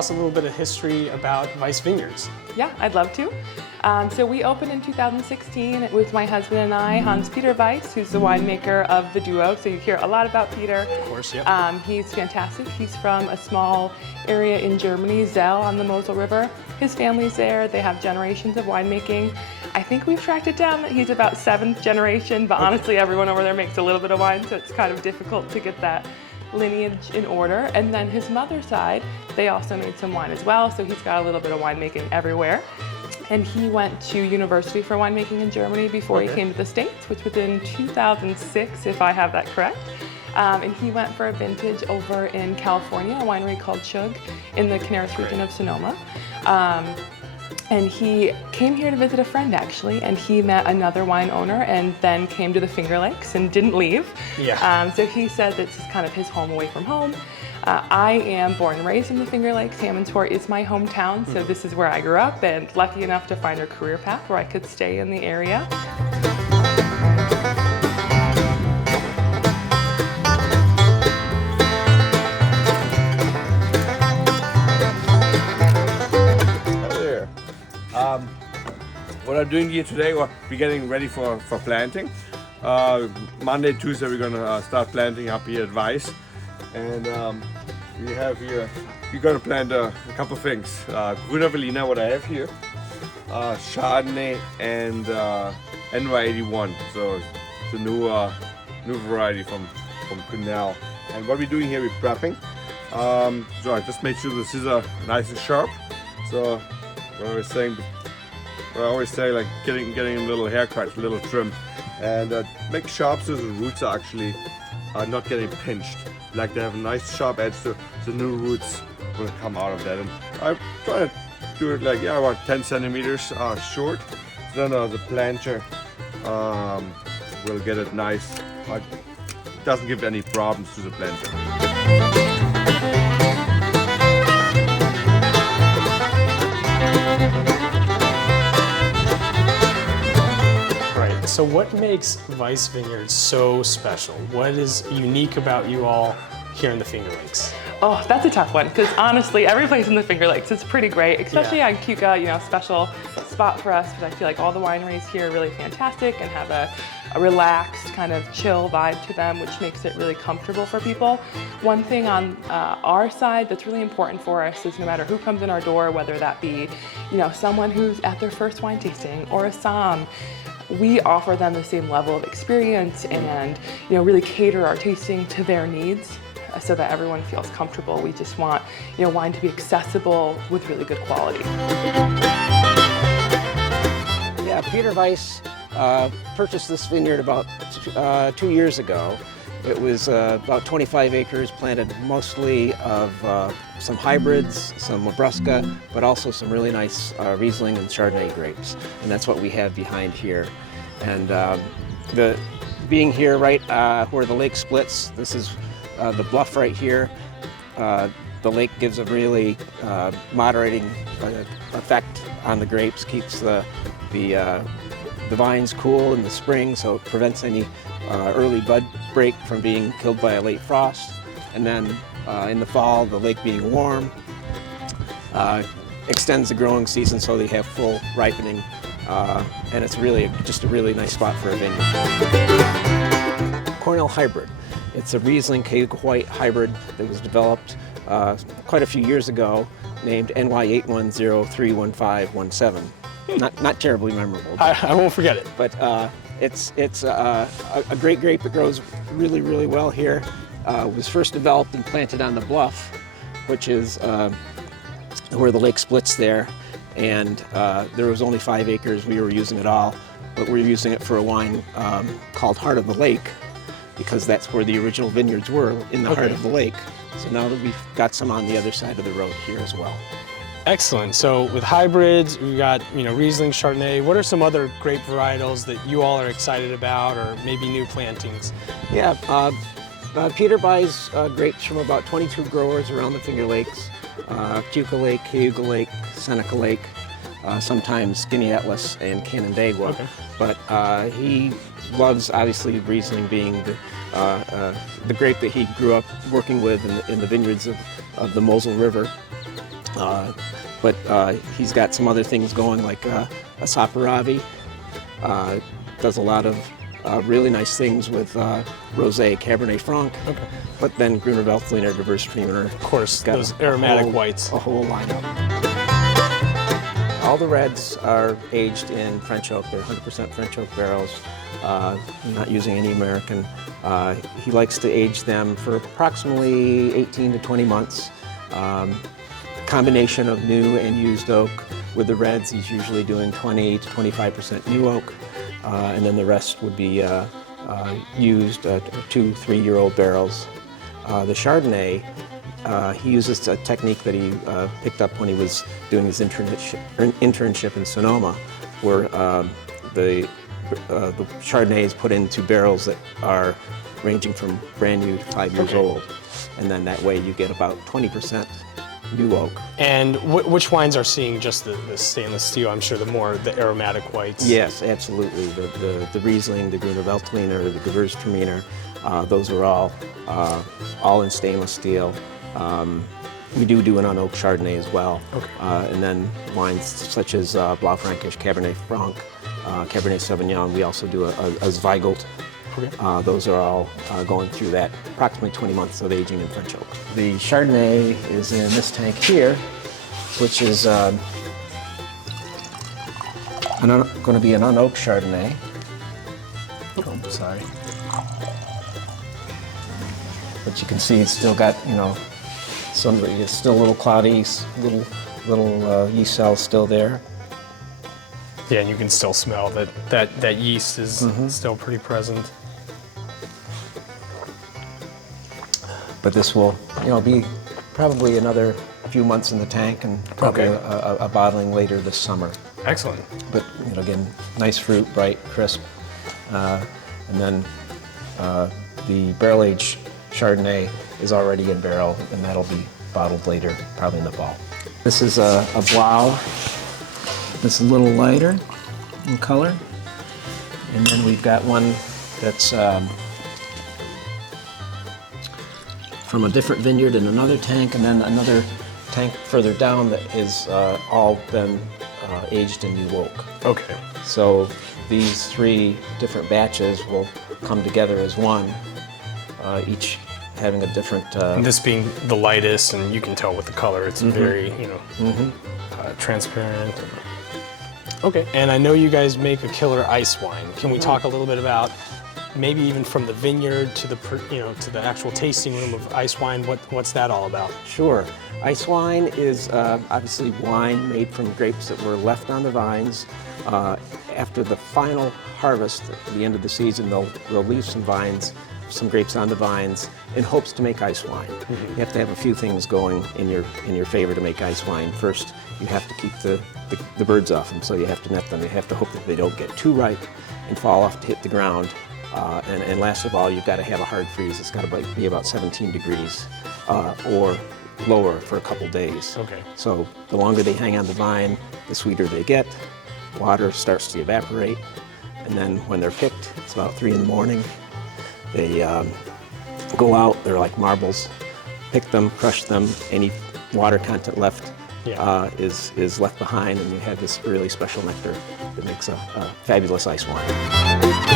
us a little bit of history about Weis Vineyards? Yeah, I'd love to. So we opened in 2016 with my husband and I, Hans-Peter Weis, who's the winemaker of the duo. So you hear a lot about Peter. Of course, yeah. He's fantastic. He's from a small area in Germany, Zell on the Mosel River. His family's there. They have generations of winemaking. I think we've tracked it down that he's about 7th generation, but honestly, everyone over there makes a little bit of wine, so it's kind of difficult to get that lineage in order. And then his mother's side, they also made some wine as well, so he's got a little bit of winemaking everywhere. And he went to university for winemaking in Germany before he came to the States, which was in 2006, if I have that correct. And he went for a vintage over in California, a winery called Chug in the Canaris region of Sonoma. And he came here to visit a friend, actually, and he met another wine owner and then came to the Finger Lakes and didn't leave. Yeah. So he said this is kind of his home away from home. I am born and raised in the Finger Lakes. Hammondsport is my hometown, so this is where I grew up, and lucky enough to find a career path where I could stay in the area. What I'm doing here today, we're getting ready for planting. Monday, Tuesday, we're gonna start planting up here at Weis. And we have here, we're gonna plant a couple of things. Grüner Veltliner, what I have here, Chardonnay, and NY81. So it's a new variety from Cornell. And what we're doing here, we're prepping. So I just made sure the scissors are nice and sharp. So what I always say, like getting a little haircut, a little trim, and make sharp so the roots are actually not getting pinched. Like they have a nice sharp edge, so the new roots will come out of that. And I try to do it like about 10 centimeters short. So then the planter will get it nice. It doesn't give any problems to the planter. So what makes Weis Vineyards so special? What is unique about you all here in the Finger Lakes? Oh, that's a tough one, because honestly, every place in the Finger Lakes is pretty great, especially on Keuka, special spot for us, because I feel like all the wineries here are really fantastic and have a relaxed, kind of chill vibe to them, which makes it really comfortable for people. One thing on our side that's really important for us is no matter who comes in our door, whether that be, someone who's at their first wine tasting or a somm, we offer them the same level of experience and really cater our tasting to their needs so that everyone feels comfortable. We just want wine to be accessible with really good quality. Yeah, Peter Weis purchased this vineyard about 2 years ago. It was about 25 acres planted mostly of some hybrids, some Labrusca, but also some really nice Riesling and Chardonnay grapes. And that's what we have behind here. And being here right where the lake splits, this is the bluff right here. The lake gives a really moderating effect on the grapes, keeps the vines cool in the spring, so it prevents any early bud break from being killed by a late frost. And then in the fall, the lake being warm extends the growing season so they have full ripening. And it's really just a really nice spot for a vineyard. Cornell Hybrid. It's a Riesling Cayuga White hybrid that was developed quite a few years ago, named NY810-31517. Not terribly memorable. I won't forget it. But it's a great grape that grows really, really well here. It was first developed and planted on the bluff, which is where the lake splits there. And there was only 5 acres. We were using it all, but we're using it for a wine called Heart of the Lake, because that's where the original vineyards were, in the heart of the lake. So now that we've got some on the other side of the road here as well. Excellent. So with hybrids, we've got Riesling, Chardonnay. What are some other grape varietals that you all are excited about, or maybe new plantings? Yeah, Peter buys grapes from about 22 growers around the Finger Lakes. Keuka Lake, Cayuga Lake, Seneca Lake, sometimes Guinea Atlas and Canandaigua. Okay. But he loves, obviously, Riesling being the grape that he grew up working with in the vineyards of the Mosel River. But he's got some other things going, like a Saperavi. Does a lot of really nice things with Rosé, Cabernet Franc. Okay. But then Gruner Veltliner, Gewürztraminer. Of course, those aromatic whites. A whole lineup. All the reds are aged in French oak. They're 100% French oak barrels, not using any American. He likes to age them for approximately 18 to 20 months. Combination of new and used oak. With the reds, he's usually doing 20 to 25% new oak, and then the rest would be used 2-3-year-old barrels. The Chardonnay, he uses a technique that he picked up when he was doing his internship in Sonoma, where the Chardonnay is put into barrels that are ranging from brand new to 5 years old, and then that way you get about 20% new oak. And which wines are seeing just the stainless steel? I'm sure the aromatic whites. Yes, absolutely. The Riesling, the Gruner Veltliner, the Gewürztraminer, those are all in stainless steel. We do an on-oak Chardonnay as well. Okay. And then wines such as Blaufränkisch, Cabernet Franc, Cabernet Sauvignon. We also do a Zweigelt. Okay. Those are all going through that approximately 20 months of aging in French oak. The Chardonnay is in this tank here, which is going to be an on-oak Chardonnay. Oh, sorry. But you can see it's still got, it's still a little cloudy, little yeast cells still there. Yeah, and you can still smell that yeast is still pretty present. But this will, be probably another few months in the tank, and probably a bottling later this summer. Excellent. But again, nice fruit, bright, crisp, and then the barrel-aged Chardonnay is already in barrel, and that'll be bottled later, probably in the fall. This is a Blau. It's a little lighter in color, and then we've got one that's from a different vineyard in another tank, and then another tank further down that is all been aged in new oak. Okay. So these 3 different batches will come together as one, each having a different... And this being the lightest, and you can tell with the color, it's very, transparent. Okay, and I know you guys make a killer ice wine. Can we talk a little bit about maybe even from the vineyard to the actual tasting room of ice wine? What's that all about? Sure. Ice wine is obviously wine made from grapes that were left on the vines. After the final harvest, at the end of the season, they'll leave some grapes on the vines in hopes to make ice wine. You have to have a few things going in your favor to make ice wine. First, you have to keep the birds off them, so you have to net them. You have to hope that they don't get too ripe and fall off to hit the ground. And last of all, you've got to have a hard freeze. It's got to be about 17 degrees or lower for a couple days. Okay. So the longer they hang on the vine, the sweeter they get. Water starts to evaporate, and then when they're picked, it's about 3 in the morning. They go out, they're like marbles. Pick them, crush them. Any water content left is left behind, and you have this really special nectar that makes a fabulous ice wine.